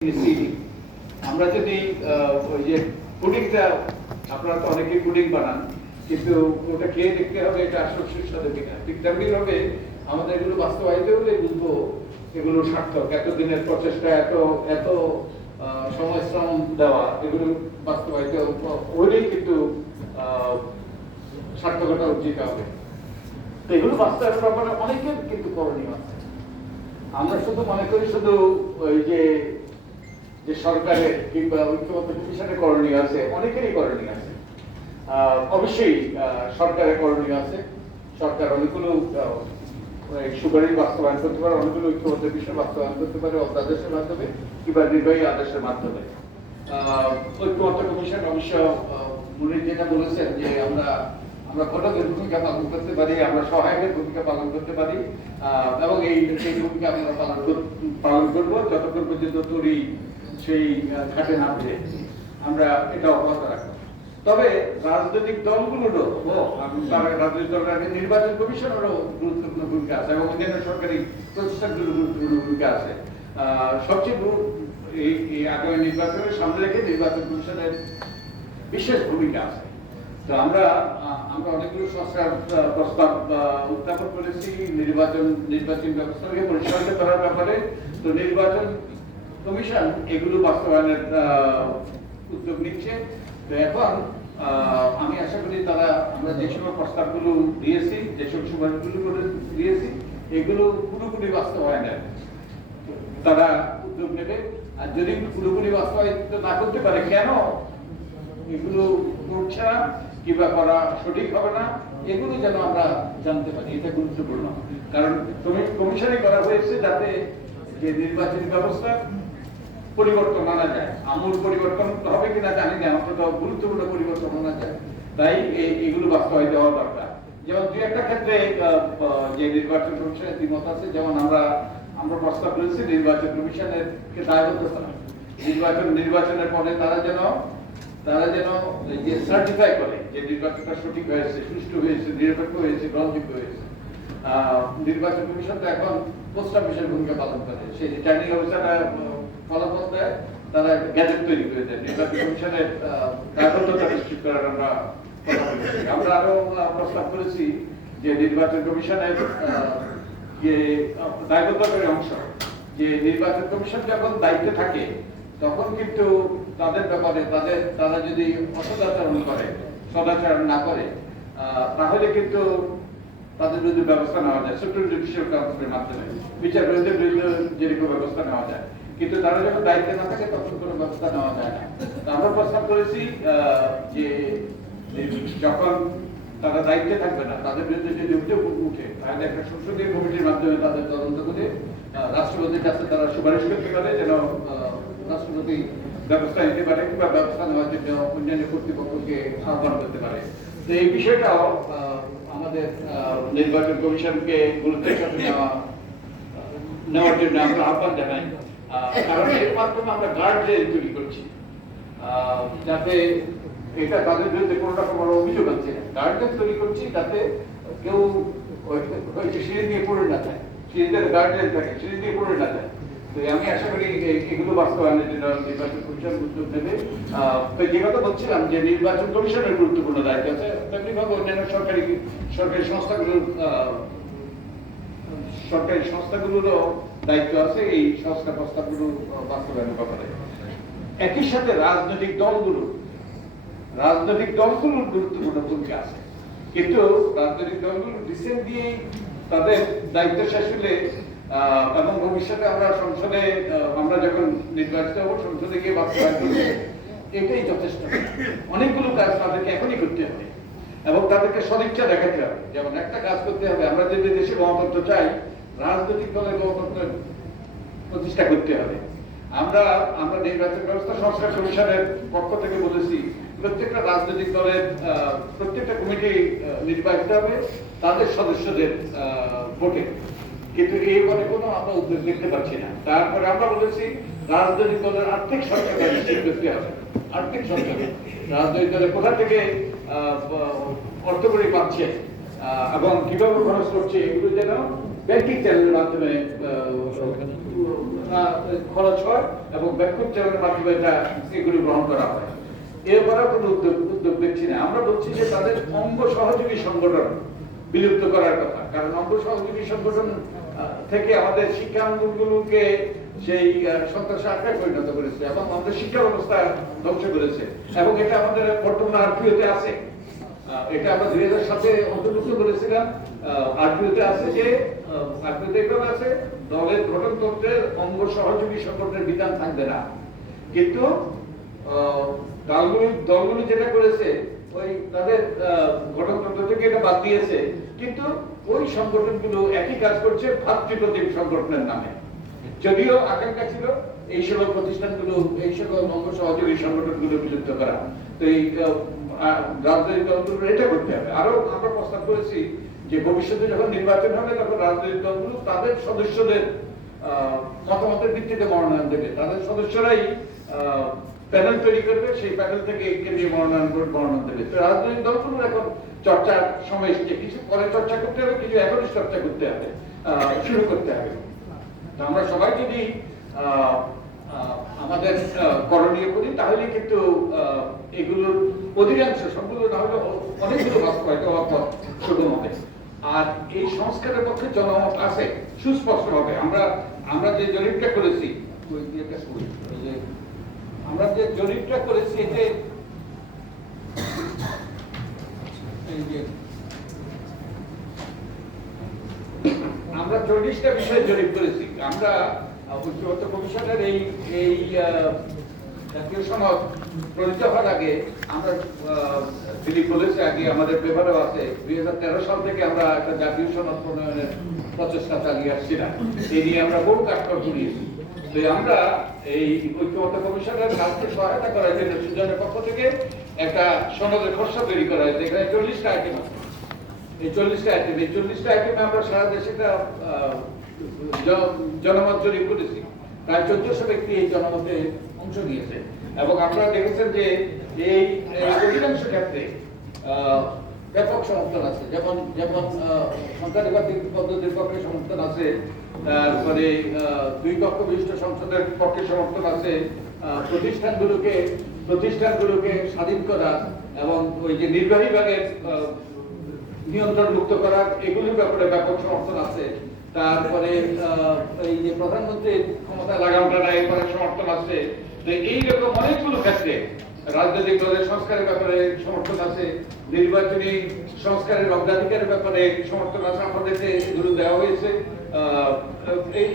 আমরা যদি ওই যে পুডিংটা, আপনারা তো অনেকে পুডিং বানান, কিন্তু ওটা খেয়ে দেখতে হবে এটা আসল সুস্বাদু কিনা। ঠিক তেমনি ভাবে আমাদের এগুলো বাস্তবায়িত হলে বুঝবো এগুলো সার্থক। এতদিনের প্রচেষ্টা, এত এত সময় শ্রম দেওয়া, এগুলো বাস্তবায়িত হলেই কিন্তু সার্থকতা অর্জিত হবে। তো এগুলো বাস্তবায়নের ব্যাপারে অনেকের কিন্তু করণীয় আছে। আমরা শুধু মনে করি শুধু ওই যে সরকারের কিংবা ঐক্যবদ্ধ কমিশনের করণীয় আছে, অনেকেরই করণীয় আছে। অবশ্যই সরকারের করণীয় আছে। সরকার অনেকগুলো সুপারিশ বাস্তবায়ন করতে পারে, অনেকগুলো ঐক্যবদ্ধ বিষয় বাস্তবায়ন করতে পারে অধ্যাদেশের মাধ্যমে কিংবা নির্বাহী আদেশের মাধ্যমে। ঐক্যবদ্ধ কমিশন অবশ্য উনি যেটা বলেছেন যে আমরা ঘটকের ভূমিকা পালন করতে পারি, আমরা সহায়কের ভূমিকা পালন করতে পারি, এবং এই ভূমিকা আমরা পালন করবো যতক্ষণ পর্যন্ত তৈরি সেই ঘাটে না উঠে আমরা এটা অব্যাহত রাখবো। তবে রাজনৈতিক দলগুলোরও রাজনৈতিক দলের নির্বাচন কমিশনেরও গুরুত্বপূর্ণ ভূমিকা আছে এবং অন্যান্য সরকারি প্রতিষ্ঠানগুলোর গুরুত্বপূর্ণ ভূমিকা আছে। সবচেয়ে এই আগামী নির্বাচনের সামনে রেখে নির্বাচন কমিশনের বিশেষ ভূমিকা আছে। তো আমরা অনেকগুলো সংস্কার প্রস্তাব উত্থাপন করেছি নির্বাচন ব্যবস্থাকে পরিচালিত করার ব্যাপারে। তো নির্বাচন কমিশন এগুলো বাস্তবায়নের উদ্যোগ নিচ্ছে। তো এখন আমি আশা করি আমরা যে সকল প্রস্তাবগুলো দিয়েছি, যে সকল সুপারিশগুলো দিয়েছি, এগুলো পুরোপুরি বাস্তবায়নের তারা উদ্যোগ নেবে। আর যদি পুরোপুরি বাস্তবায়িত না করতে পারে, কেন এগুলো করছে না কিংবা করা সঠিক হবে না, এগুলো যেন আমরা জানতে পারি। এটা গুরুত্বপূর্ণ, কারণ কমিশনে করা হয়েছে যাতে যে নির্বাচনী ব্যবস্থা পরিবর্তন আনা যায়। আমূল পরিবর্তন হবে কিনা জানি না, অন্তত গুরুত্বপূর্ণ পরিবর্তন আনা যায়। তাই এগুলো বাস্তবায়িত হওয়া দরকার। যেমন দুই একটা ক্ষেত্রে যে নির্বাচন কমিশনের দ্বিমত আছে, যেমন আমরা প্রস্তাব করেছি নির্বাচন কমিশনের দায়বদ্ধতা, নির্বাচনের পরে তারা যেন যে সার্টিফাই করে যে নির্বাচনটা সঠিক হয়েছে, সুষ্ঠু হয়েছে, নিরপেক্ষ হয়েছে, গ্রহণযোগ্য হয়েছে। নির্বাচন কমিশন তো এখন পোস্ট অফিসের ভূমিকা পালন করে, সেই রিটার্নিং অফিসাররা ফলাফল দেয়, তারা গ্যাজেট তৈরি করে দেয়। নির্বাচন কমিশনের দায়বদ্ধতা নিশ্চিত করার আমরা আরো প্রস্তাব করেছি যে নির্বাচন কমিশনের যে দায়বদ্ধতার অংশ, যে নির্বাচন কমিশন যখন দায়িত্বে থাকে তখন কিন্তু তাদের ব্যাপারে তারা যদি অসদাচরণ করে, সদাচরণ না করে, তাহলে কিন্তু তাদের বিরুদ্ধে ব্যবস্থা নেওয়া যায় সুপ্রিম জুডিশিয়াল কাউন্সিলের মাধ্যমে, বিচার বিরোধীদের বিরুদ্ধে যেরকম ব্যবস্থা নেওয়া যায়। কিন্তু তারা যখন দায়িত্বে না থাকে তখন কোনো ব্যবস্থা নেওয়া যায় না। আমরা প্রস্তাব করেছি যে যখন তারা দায়িত্বে থাকবে না, তাদের বিরুদ্ধে যদি অভিযোগ উঠে, তাহলে একটা সংসদীয় কমিটির মাধ্যমে তাদের তদন্ত করে রাষ্ট্রপতির কাছে তারা সুপারিশ করতে পারে, যেন রাষ্ট্রপতি ব্যবস্থা নিতে পারে কিংবা ব্যবস্থা নেওয়ার জন্য অন্যান্য কর্তৃপক্ষকে আহ্বান করতে পারে। তো এই বিষয়টাও আমাদের নির্বাচন কমিশনকে গুরুত্বের সাথে নেওয়ার জন্য আমরা আহ্বান জানাই। কারণ এর মাধ্যমে আমরা গার্ড রেল তৈরি করছি, যাতে এটা তাদের বিরুদ্ধে কোনো রকম অভিযোগ আছে না। গার্ড রেল তৈরি করছি যাতে কেউ সিঁড়ি দিয়ে পড়ে না যায়, সিঁড়িতে গার্ড রেল থাকে, সিঁড়ি দিয়ে পড়ে না যায়। তো আমি আশা করি এগুলো বাস্তবায়নের জন্য নির্বাচন কমিশন উদ্যোগ নেবে। তো যে কথা বলছিলাম যে নির্বাচন কমিশনের গুরুত্বপূর্ণ দায়িত্ব আছে, তেমনিভাবে অন্যান্য সরকারি সংস্থাগুলোরও দায়িত্ব আছে এই সংস্কার প্রস্তাবগুলো বাস্তবায়নের ব্যাপারে। একই সাথে রাজনৈতিক দলগুলোর গুরুত্বপূর্ণ ভূমিকা আছে, কিন্তু রাজনৈতিক দলগুলো রিসেন্ট দিয়েই তাদের দায়িত্ব শেষ হলে এবং ভবিষ্যতে আমরা যখন নির্বাচিত হবো, সংসদে গিয়ে বাস্তবায়ন করবো, এটাই যথেষ্ট। অনেকগুলো কাজ তাদেরকে এখনই করতে হবে এবং তাদেরকে সদিচ্ছা দেখাতে হবে। যেমন একটা কাজ করতে হবে, আমরা যে দেশে গণতন্ত্র চাই, রাজনৈতিক দলের গণতন্ত্র প্রতিষ্ঠা করতে হবে। আমরা নির্বাচন ব্যবস্থা সংস্কার কমিশনের পক্ষ থেকে বলেছি প্রত্যেকটা রাজনৈতিক দলের প্রত্যেকটা কমিটি নির্বাচিত হবে তাদের সদস্যদের ভোটে, কিন্তু এই বলে কোনো আমরা উদ্যোগ দেখতে পাচ্ছি না। তারপরে আমরা বলেছি রাজনৈতিক দলের আর্থিক সরকার নিশ্চিত করতে হবে। আর্থিক সরকার রাজনৈতিক দলের কোথা থেকে অর্থকড়ি পাচ্ছে এবং কিভাবে খরচ করছে, এগুলো যেন ব্যাংকিং চ্যানেলের মাধ্যমে খরচ হয় এবং ব্যাংকিং চ্যানেলের মাধ্যমে এগুলি গ্রহণ করা হয়। এরপরে কোনো উদ্যোগ দেখছি না। আমরা বলছি যে তাদের অঙ্গ সহযোগী সংগঠন বিলুপ্ত করার কথা, কারণ অঙ্গ সহযোগী সংগঠন থেকে আমাদের শিক্ষাঙ্গনগুলোকে সেই সন্ত্রাসী আখড়ায় পরিণত করেছে এবং আমাদের শিক্ষা ব্যবস্থা ধ্বংস করেছে, এবং এটা আমাদের বর্তমান আরপিওতে আছে। এটা আমরা 2007-এ অন্তর্ভুক্ত করেছিলাম। আরপিওতে আছে যে আরপিওতে এভাবে আছে, দলের গঠনতন্ত্রের অঙ্গ সহযোগী সংগঠনের বিধান থাকবে না। কিন্তু দলগুলি যেটা করেছে ওই তাদের গঠনতন্ত্র থেকে এটা বাদ দিয়েছে, কিন্তু ওই সংগঠনগুলো একই কাজ করছে ভাতৃপ্রতিম সংগঠনের নামে। যদিও আকাঙ্ক্ষা ছিল এই সকল প্রতিষ্ঠানগুলো, এই সকল অঙ্গ সহযোগী সংগঠনগুলো বিলুপ্ত করা। তো এই রাজনৈতিক দলগুলো এটা করতে হবে। আরো আমরা প্রস্তাব করেছি যে ভবিষ্যতে যখন নির্বাচন হবে তখন রাজনৈতিক দলগুলো তাদের সদস্যদের মতামতের ভিত্তিতে মনোনয়ন দেবে। তাদের সদস্যরাই প্যানেল তৈরি করবে, সেই প্যানেল থেকে কেন্দ্রীয় মনোনয়ন বোর্ড মনোনয়ন দেবে। তো রাজনৈতিক দলগুলোর এখন চর্চার সময় এসেছে। কিছু পরে চর্চা করতে হবে, কিছু এখনই চর্চা করতে হবে, শুরু করতে হবে। আমরা সবাই যদি আমাদের করণীয় করি তাহলে কিন্তু এগুলোর অধিকাংশ সবগুলো না হলে অনেকগুলো বাস্তবায়িত হওয়ার পর সুগম হবে। আর এই সংস্কারের পক্ষে জনমত আছে সুস্পষ্ট হবে। আমরা যে জরিপটা করেছি, আমরা যে জরিপটা করেছি এতে আমরা 40টা বিষয়ে জরিপ করেছি। আমরা ঐক্যবদ্ধ কমিশনের এই জাতীয় সনদ প্রণীত হওয়ার আগে আমরা তিনি বলেছে, আগে আমাদের পেপারেও আছে, 2013 সাল থেকে আমরা একটা জাতীয় সনদ প্রণয়নের প্রচেষ্টা চালিয়ে আসছিলাম। এই নিয়ে আমরা বহু কাজকর্ম করিয়েছি। তো আমরা এই ঐক্যবদ্ধ কমিশনের কাজকে সহায়তা করার জন্য সুজনের পক্ষ থেকে একটা সনদের খসড়া তৈরি করা হয়েছে। এখানে 40টা আইটেম আছে। এই 40টা আইটেমে আমরা সারা দেশে একটা জনমত জরিপ করেছি। প্রায় 1400 ব্যক্তি এই জনমতে অংশ নিয়েছে, এবং আপনারা দেখেছেন যে এই অধিকাংশ ক্ষেত্রে ব্যাপক সমর্থন আছে। যেমন সংখ্যানুপাতিক পদ্ধতির পক্ষে সমর্থন আছে, তারপরে দুই কক্ষ বিশিষ্ট সংসদের পক্ষে সমর্থন আছে, প্রতিষ্ঠানগুলোকে স্বাধীন করা এবং ওই যে নির্বাহী বিভাগের নিয়ন্ত্রণ মুক্ত করার এগুলির ব্যাপারে ব্যাপক সমর্থন আছে। তারপরে এই যে প্রধানমন্ত্রীর ক্ষমতা লাগামটা নাই করে সমর্থন আছে। তো এইরকম অনেকগুলো ক্ষেত্রে রাজনৈতিক দলের সংস্কারের ব্যাপারে সমর্থন আছে, নির্বাচনী সংস্কারের অগ্রাধিকারের ব্যাপারে সমর্থন আছে। আমাদেরকে এগুলো দেওয়া হয়েছে,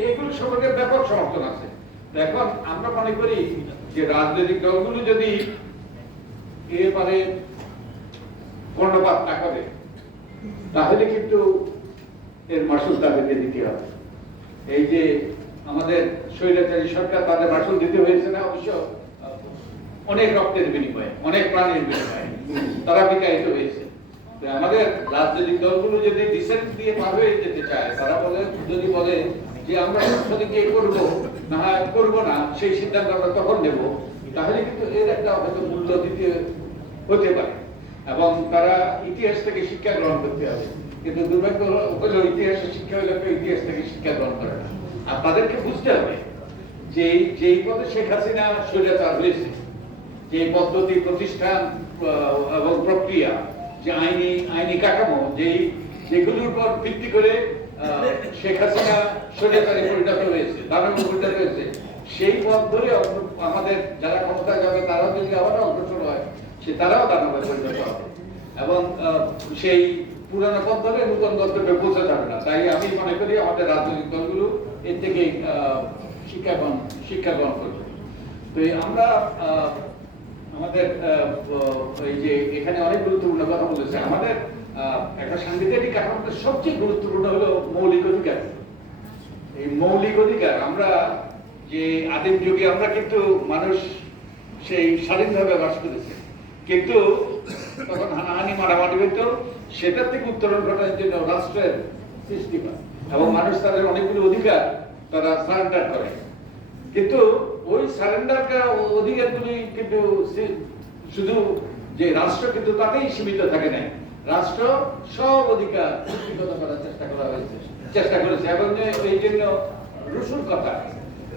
এইগুলো সম্পর্কে ব্যাপক সমর্থন আছে। এখন আমরা মনে করি যে রাজনৈতিক দলগুলো যদি এবারে কর্ণপাত না করে তাহলে কিন্তু এর মাসুল তাদেরকে দিতে হবে। এই যে আমাদের স্বৈরাচারী সরকার, তাদের মাসুল দিতে হয়েছে না, অবশ্য অনেক রক্তের বিনিময়ে, অনেক প্রাণের বিনিময়ে তারা বিতাড়িত হয়েছে। আমাদের রাজনৈতিক দলগুলো যদি ডিসেন্ট দিয়ে পার হয়ে যেতে চায়, তারা যদি বলে যে আমরা সংসদে গিয়ে করবো না, সেই সিদ্ধান্ত আমরা তখন নেব, তাহলে কিন্তু এর একটা হয়তো মূল্য দিতে হতে পারে, এবং তারা ইতিহাস থেকে শিক্ষা গ্রহণ করতে হবে। কিন্তু দুর্ভাগ্য হলো ইতিহাসের শিক্ষা হলে ইতিহাস থেকে শিক্ষা গ্রহণ করে না। আর তাদেরকে বুঝতে হবে যে যেই পথে শেখ হাসিনা স্বৈরাচার হয়েছে, যে পদ্ধতি, প্রতিষ্ঠান এবং প্রক্রিয়া, যে আইনি কাঠামো, যেগুলোর উপর ভিত্তি করে শেখ হাসিনা স্বৈরাচারে পরিণত হয়েছে, দানবে পরিণত হয়েছে, সেই পথ ধরে আমাদের যারা ক্ষমতা যাবে তারাও যদি আবার অগ্রসর হয়, তারাও দানবে পরিণত হবে, এবং সেই পুরানো পথ ধরে নতুন গন্তব্যে পৌঁছে যাবে না। তাই আমি মনে করি আমাদের রাজনৈতিক দলগুলো এর থেকে শিক্ষা গ্রহণ করবে। তো আমরা আমাদের এই যে এখানে অনেক গুরুত্বপূর্ণ কথা বলেছে, আমাদের একটা সাংবিধানিক কাঠামোতে সবচেয়ে গুরুত্বপূর্ণ হলো মৌলিক অধিকার। এই মৌলিক অধিকার আমরা যে আদিম যুগে আমরা কিন্তু মানুষ সেই স্বাধীনভাবে বাস করেছে, কিন্তু তখন হানাহানি মারামারি হইতো, সেটার থেকে উত্তরণ ঘটানোর জন্য রাষ্ট্রের সৃষ্টি হয় এবং মানুষ তাদের অনেকগুলো অধিকার তারা সারেন্ডার করে। কিন্তু ওই সারেন্ডার অধিকারগুলি কিন্তু শুধু যে রাষ্ট্র কিন্তু তাতেই সীমিত থাকে নাই, রাষ্ট্র সব অধিকার চুক্তিগত করার চেষ্টা করা হয়েছে। চেষ্টা করেছে। এবং এই জন্য রসুল কথা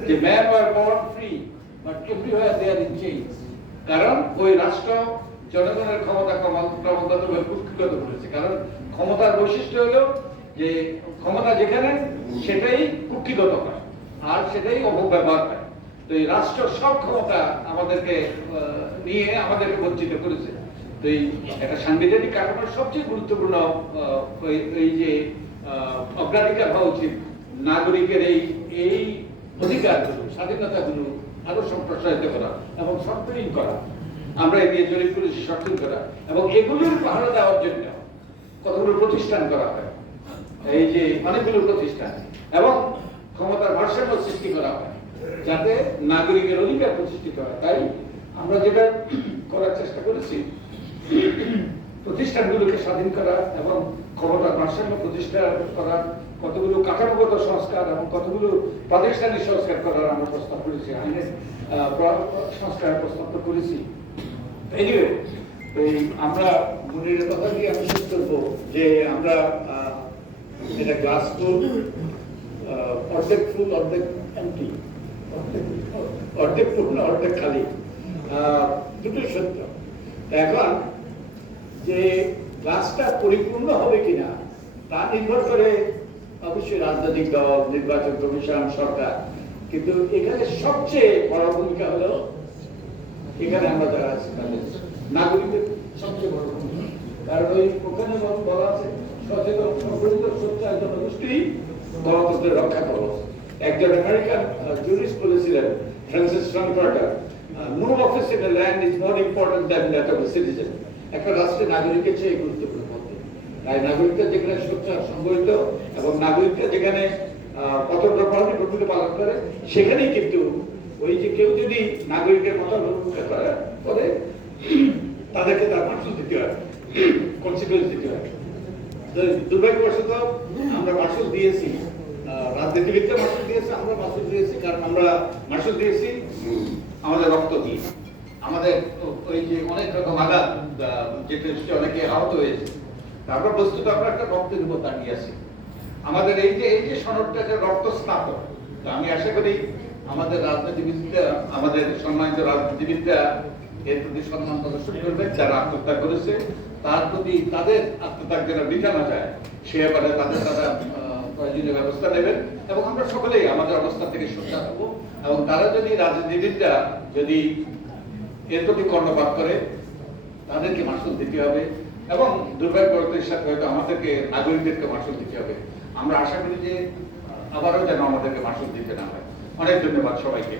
যে man were born free but everywhere they are in chains, কারণ ওই রাষ্ট্র জনগণের ক্ষমতা ক্রমাগতভাবে কুক্ষিগত করেছে। কারণ ক্ষমতার বৈশিষ্ট্য হলো যে ক্ষমতা যেখানে সেটাই কুক্ষিগত হয় আর সেটাই অপব্যবহার হয়। তো এই রাষ্ট্র সব ক্ষমতা আমাদেরকে নিয়ে আমাদেরকে বঞ্চিত করেছে। তো এই একটা সাংবিধানিক কাঠামোর সবচেয়ে গুরুত্বপূর্ণ এই যে অগ্রাধিকার হওয়া উচিত নাগরিকের এই অধিকারগুলো, স্বাধীনতাগুলো আরো সম্প্রসারিত করা এবং সক্রিয় করা। আমরা এই নিয়ে জরিপ করেছি, সক্রিয় করা এবং এগুলোর পাহারা দেওয়ার জন্য কতগুলো প্রতিষ্ঠান করা হয়, এই যে অনেকগুলো প্রতিষ্ঠান, এবং ক্ষমতার ভারসাম্য সৃষ্টি করা হয় যাতে নাগরিকের অধিকার প্রতিষ্ঠিত হয়। তাই আমরা যেটা করার চেষ্টা করেছি, প্রতিষ্ঠানগুলোকে স্বাধীন করা এবং ক্ষমতার ভারসাম্য প্রতিষ্ঠা করার কতগুলো কাঠামোগত সংস্কার এবং কতগুলো প্রাতিষ্ঠানিক সংস্কার করার আমরা প্রস্তাব করেছি, আইনের সংস্কারের প্রস্তাব তো করেছি। এনিওয়ে, এই আমরা মুনির কথা দিয়ে আমি শেষ করবো যে আমরা এটা গ্লাস ফুল, অর্ধেক ফুল অর্ধেক এমটি, অর্ধেক পূর্ণ অর্ধেক খালি, দুটোই সত্য। এখন যে গ্লাসটা পরিপূর্ণ হবে কিনা তা নির্ভর করে অবশ্যই রাজনৈতিক দল, নির্বাচন কমিশন, সরকার। কিন্তু এখানে সবচেয়ে বড় ভূমিকা হলো এখানে আমরা যারা আছি তাদের নাগরিকের সবচেয়ে বড় ভূমিকা। কারণ ওই ওখানে বলা আছে সচেতন সংগঠিত সোচ্চার জনগোষ্ঠী গণতন্ত্রের রক্ষা কবচ। একজন আমেরিকান জুরিস্ট বলেছিলেন, Francis Frankfurter, no office in a land is more important than that of a citizen. একটা রাষ্ট্রের নাগরিকের চেয়ে গুরুত্বপূর্ণ পদে। তাই নাগরিকরা যেখানে সোচ্চার সংগঠিত এবং নাগরিকরা যেখানে কর্তব্যপরায়ণ ভূমিকা পালন করে, সেখানেই কিন্তু ওই যে কেউ যদি নাগরিকের কথা করে তাদেরকে তার মাসুল দিতে হয়, কনসিকুয়েন্স দিতে হয়। দুর্ভাগ্যবশত আমরা মাসুল দিয়েছি, রাজনীতিবিদরা মাসুল দিয়েছে, আমরা মাসুল দিয়েছি, কারণ আমরা মাসুল দিয়েছি আমাদের রক্ত দিয়ে, আমাদের ওই যে অনেক রকম আঘাত যেটা অনেকে আহত হয়েছে। আমরা বস্তুত আমরা একটা রক্তের উপর দাঁড়িয়ে আছি। আমাদের এই যে সনদটা যে রক্তস্নাত, আমি আশা করি আমাদের রাজনীতিবিদরা, আমাদের সম্মানিত রাজনীতিবিদরা এর প্রতি সম্মান প্রদর্শন করবেন। যারা আত্মত্যাগ করেছে তার প্রতি তাদের আত্মত্যাগ যেন বৃথা না যায় সে ব্যাপারে তারা প্রয়োজনীয় ব্যবস্থা নেবেন। এবং আমরা সকলেই আমাদের অবস্থান থেকে সোচ্চার হব এবং তারা যদি রাজনীতিবিদরা যদি এর প্রতি কর্ণপাত করে তাদেরকে মাসুল দিতে হবে এবং দুর্ভাগ্যের সাথে হয়তো আমাদেরকে নাগরিকদেরকে মাসুল দিতে হবে। আমরা আশা করি যে আবারও যেন আমাদেরকে মাসুল দিতে না হয়। অনেক ধন্যবাদ সবাইকে।